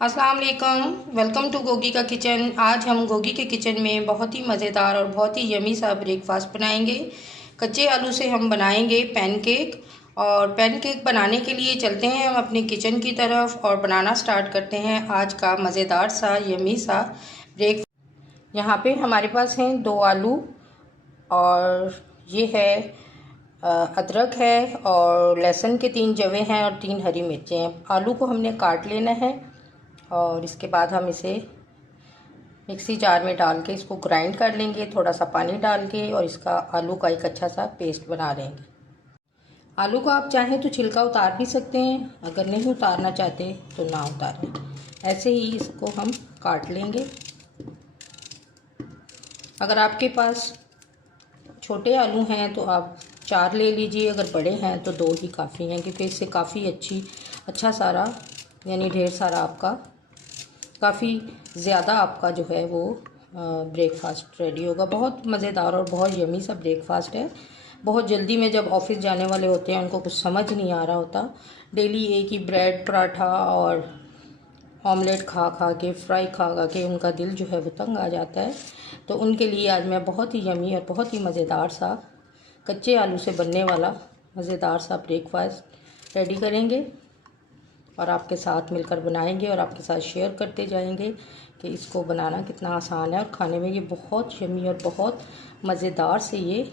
अस्सलाम वालेकुम, welcome to Gogi का किचन। आज हम गोगी के किचन में बहुत ही मज़ेदार और बहुत ही यमी सा ब्रेकफास्ट बनाएंगे। कच्चे आलू से हम बनाएंगे पैनकेक। और पैनकेक बनाने के लिए चलते हैं हम अपने किचन की तरफ और बनाना स्टार्ट करते हैं आज का मज़ेदार सा यमी सा ब्रेक। यहाँ पे हमारे पास हैं 2 आलू और ये है अदरक है और लहसुन के 3 जवे हैं और 3 हरी मिर्चें हैं। आलू को हमने काट लेना है और इसके बाद हम इसे मिक्सी जार में डाल के इसको ग्राइंड कर लेंगे, थोड़ा सा पानी डाल के, और इसका आलू का एक अच्छा सा पेस्ट बना लेंगे। आलू को आप चाहें तो छिलका उतार भी सकते हैं, अगर नहीं उतारना चाहते तो ना उतारें। ऐसे ही इसको हम काट लेंगे। अगर आपके पास छोटे आलू हैं तो आप 4 ले लीजिए, अगर बड़े हैं तो 2 ही काफ़ी हैं, क्योंकि इससे काफ़ी अच्छा सारा यानी ढेर सारा आपका काफ़ी ज़्यादा आपका जो है वो ब्रेकफास्ट रेडी होगा। बहुत मज़ेदार और बहुत यमी सा ब्रेकफास्ट है। बहुत जल्दी में जब ऑफिस जाने वाले होते हैं, उनको कुछ समझ नहीं आ रहा होता, डेली एक ही ब्रेड पराठा और ऑमलेट खा खा के, फ्राई खा खा के उनका दिल जो है वो तंग आ जाता है। तो उनके लिए आज मैं बहुत ही यमी और बहुत ही मज़ेदार सा कच्चे आलू से बनने वाला मज़ेदार सा ब्रेकफास्ट रेडी करेंगे और आपके साथ मिलकर बनाएंगे और आपके साथ शेयर करते जाएंगे कि इसको बनाना कितना आसान है और खाने में ये बहुत यमी और बहुत मज़ेदार से ये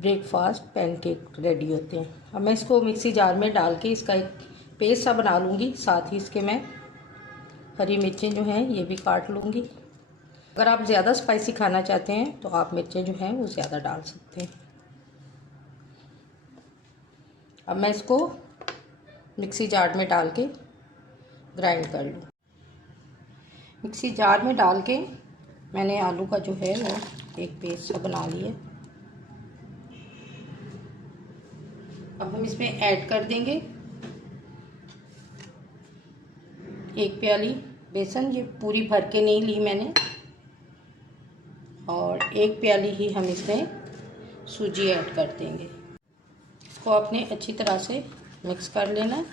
ब्रेकफास्ट पैनकेक रेडी होते हैं। अब मैं इसको मिक्सी जार में डाल के इसका एक पेस्ट सा बना लूँगी। साथ ही इसके मैं हरी मिर्चें जो हैं ये भी काट लूँगी। अगर आप ज़्यादा स्पाइसी खाना चाहते हैं तो आप मिर्चें जो हैं वो ज़्यादा डाल सकते हैं। अब मैं इसको मिक्सी जार में डाल के ग्राइंड कर लूँ। मिक्सी जार में डाल के मैंने आलू का जो है वो एक पेस्ट सा बना लिया। अब हम इसमें ऐड कर देंगे 1 प्याली बेसन। ये पूरी भर के नहीं ली मैंने, और 1 प्याली ही हम इसमें सूजी ऐड कर देंगे। इसको आपने अच्छी तरह से मिक्स कर लेना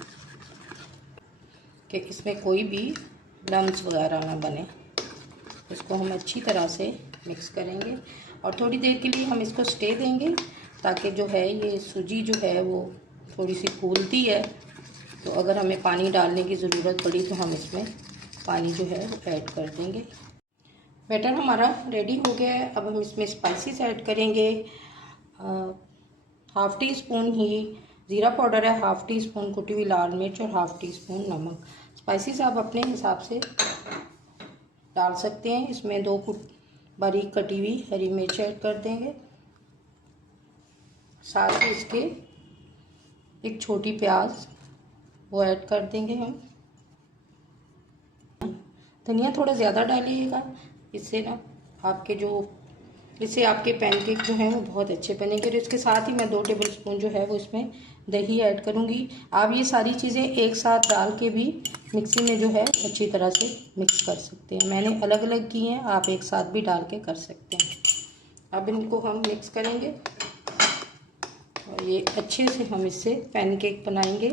कि इसमें कोई भी लम्स वगैरह ना बने। इसको हम अच्छी तरह से मिक्स करेंगे और थोड़ी देर के लिए हम इसको स्टे देंगे, ताकि जो है ये सूजी जो है वो थोड़ी सी फूलती है। तो अगर हमें पानी डालने की ज़रूरत पड़ी तो हम इसमें पानी जो है वो ऐड कर देंगे। बैटर हमारा रेडी हो गया है। अब हम इसमें स्पाइसेस ऐड करेंगे। 1/2 टी स्पून ही ज़ीरा पाउडर है, 1/2 टी स्पून कुटी हुई लाल मिर्च और 1/2 टी स्पून नमक। स्पाइसेस आप अपने हिसाब से डाल सकते हैं। इसमें 2 बारीक कटी हुई हरी मिर्च ऐड कर देंगे। साथ ही इसके एक छोटी प्याज वो ऐड कर देंगे हम। धनिया थोड़ा ज़्यादा डालिएगा, इससे आपके पैनकेक जो हैं वो बहुत अच्छे बनेंगे। और इसके साथ ही मैं 2 टेबल स्पून जो है वो इसमें दही ऐड करूँगी। आप ये सारी चीज़ें एक साथ डाल के भी मिक्सी में जो है अच्छी तरह से मिक्स कर सकते हैं। मैंने अलग अलग की हैं, आप एक साथ भी डाल के कर सकते हैं। अब इनको हम मिक्स करेंगे और ये अच्छे से हम इससे पैनकेक बनाएंगे।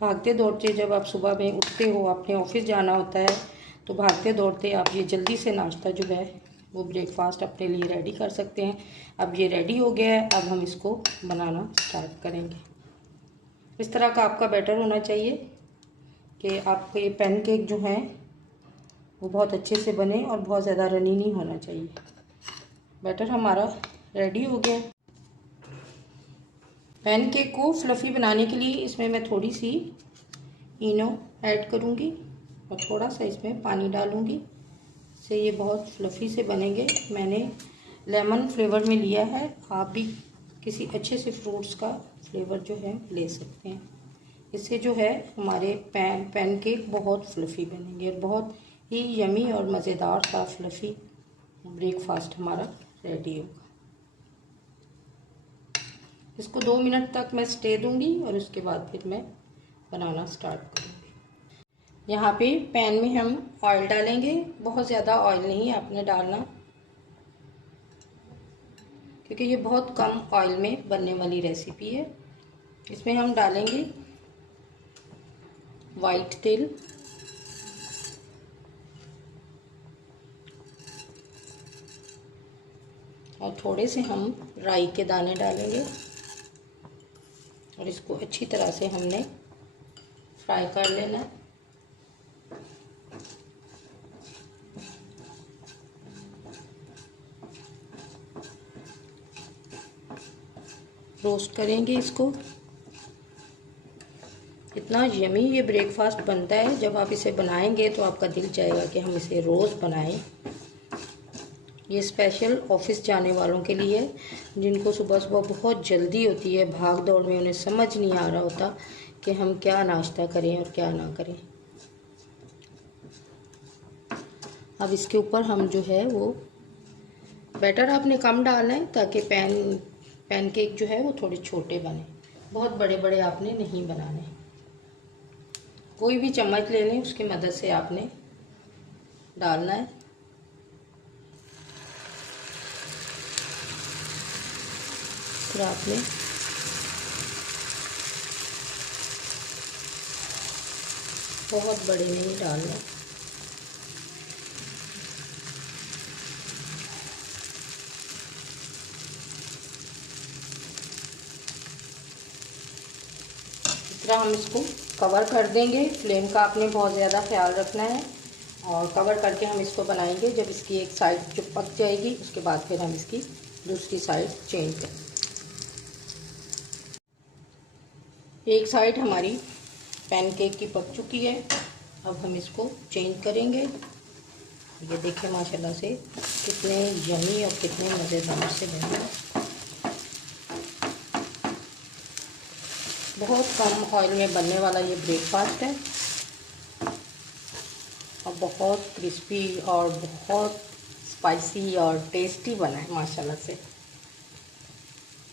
भागते दौड़ते जब आप सुबह में उठते हो, आपने ऑफिस जाना होता है, तो भागते दौड़ते आप ये जल्दी से नाश्ता जो है वो ब्रेकफास्ट अपने लिए रेडी कर सकते हैं। अब ये रेडी हो गया है। अब हम इसको बनाना स्टार्ट करेंगे। इस तरह का आपका बैटर होना चाहिए कि आपके ये पैनकेक जो हैं वो बहुत अच्छे से बने और बहुत ज़्यादा रनी नहीं होना चाहिए। बैटर हमारा रेडी हो गया। पैनकेक को फ्लफ़ी बनाने के लिए इसमें मैं थोड़ी सी इनो ऐड करूँगी और थोड़ा सा इसमें पानी डालूँगी। इससे ये बहुत फ्लफ़ी से बनेंगे। मैंने लेमन फ्लेवर में लिया है, आप भी किसी अच्छे से फ्रूट्स का फ्लेवर जो है ले सकते हैं। इससे जो है हमारे पैनकेक बहुत फ्लफ़ी बनेंगे और बहुत ही यमी और मज़ेदार सा फ्लफ़ी ब्रेकफास्ट हमारा रेडी होगा। इसको 2 मिनट तक मैं स्टे दूंगी और उसके बाद फिर मैं बनाना स्टार्ट करूँगी। यहाँ पे पैन में हम ऑयल डालेंगे। बहुत ज़्यादा ऑयल नहीं आपने डालना, क्योंकि ये बहुत कम ऑयल में बनने वाली रेसिपी है। इसमें हम डालेंगे वाइट तिल, और थोड़े से हम राई के दाने डालेंगे और इसको अच्छी तरह से हमने फ्राई कर लेना है। रोस्ट करेंगे इसको। इतना यमी ये ब्रेकफास्ट बनता है, जब आप इसे बनाएंगे तो आपका दिल चाहेगा कि हम इसे रोज़ बनाएं। ये स्पेशल ऑफिस जाने वालों के लिए, जिनको सुबह सुबह बहुत जल्दी होती है, भाग दौड़ में उन्हें समझ नहीं आ रहा होता कि हम क्या नाश्ता करें और क्या ना करें। अब इसके ऊपर हम जो है वो बैटर आपने कम डालना है, ताकि पैनकेक जो है वो थोड़े छोटे बने, बहुत बड़े बड़े आपने नहीं बनाने। कोई भी चम्मच ले लें, उसकी मदद से आपने डालना है। फिर आपने बहुत बड़े नहीं डालना। हम इसको कवर कर देंगे। फ्लेम का आपने बहुत ज़्यादा ख्याल रखना है और कवर करके हम इसको बनाएंगे। जब इसकी एक साइड जो पक जाएगी, उसके बाद फिर हम इसकी दूसरी साइड चेंज करेंगे। एक साइड हमारी पैनकेक की पक चुकी है, अब हम इसको चेंज करेंगे। ये देखें माशाल्लाह से कितने यमी और कितने मज़ेदार से बने। बहुत कम ऑयल में बनने वाला ये ब्रेकफास्ट है और बहुत क्रिस्पी और बहुत स्पाइसी और टेस्टी बना है माशाल्लाह से।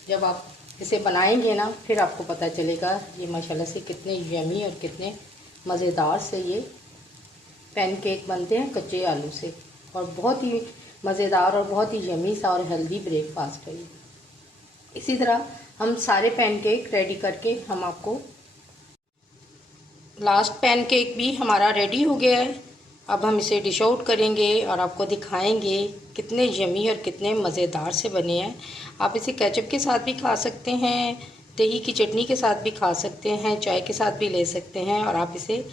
जब आप इसे बनाएंगे ना, फिर आपको पता चलेगा ये माशाल्लाह से कितने यमी और कितने मज़ेदार से ये पैनकेक बनते हैं कच्चे आलू से। और बहुत ही मज़ेदार और बहुत ही यमी सा और हेल्दी ब्रेकफास्ट है ये। इसी तरह हम सारे पैनकेक रेडी करके हम आपको, लास्ट पैनकेक भी हमारा रेडी हो गया है। अब हम इसे डिश आउट करेंगे और आपको दिखाएंगे कितने यमी और कितने मज़ेदार से बने हैं। आप इसे केचप के साथ भी खा सकते हैं, दही की चटनी के साथ भी खा सकते हैं, चाय के साथ भी ले सकते हैं और आप इसे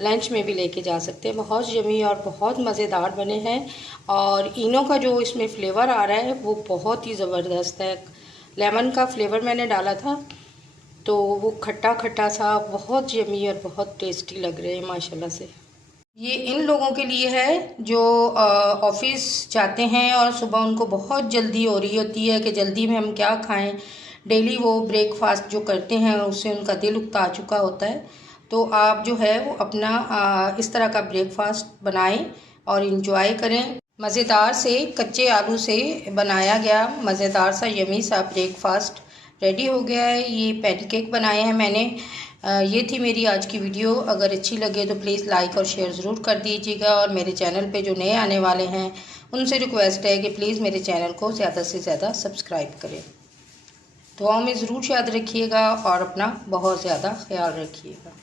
लंच में भी लेके जा सकते हैं। बहुत यमी और बहुत मज़ेदार बने हैं और इनो का जो इसमें फ्लेवर आ रहा है वो बहुत ही ज़बरदस्त है। लेमन का फ्लेवर मैंने डाला था तो वो खट्टा खट्टा सा बहुत यमी और बहुत टेस्टी लग रहे हैं माशाल्लाह से। ये इन लोगों के लिए है जो ऑफिस जाते हैं और सुबह उनको बहुत जल्दी हो रही होती है कि जल्दी में हम क्या खाएं। डेली वो ब्रेकफास्ट जो करते हैं उससे उनका दिल उकता चुका होता है। तो आप जो है वो अपना इस तरह का ब्रेकफास्ट बनाएं और इन्जॉय करें। मज़ेदार से कच्चे आलू से बनाया गया मज़ेदार सा यमी सा ब्रेकफास्ट रेडी हो गया है। ये पैनकेक बनाए हैं मैंने। ये थी मेरी आज की वीडियो। अगर अच्छी लगे तो प्लीज़ लाइक और शेयर ज़रूर कर दीजिएगा और मेरे चैनल पे जो नए आने वाले हैं उनसे रिक्वेस्ट है कि प्लीज़ मेरे चैनल को ज़्यादा से ज़्यादा सब्सक्राइब करें। दुआओं में ज़रूर याद रखिएगा और अपना बहुत ज़्यादा ख्याल रखिएगा।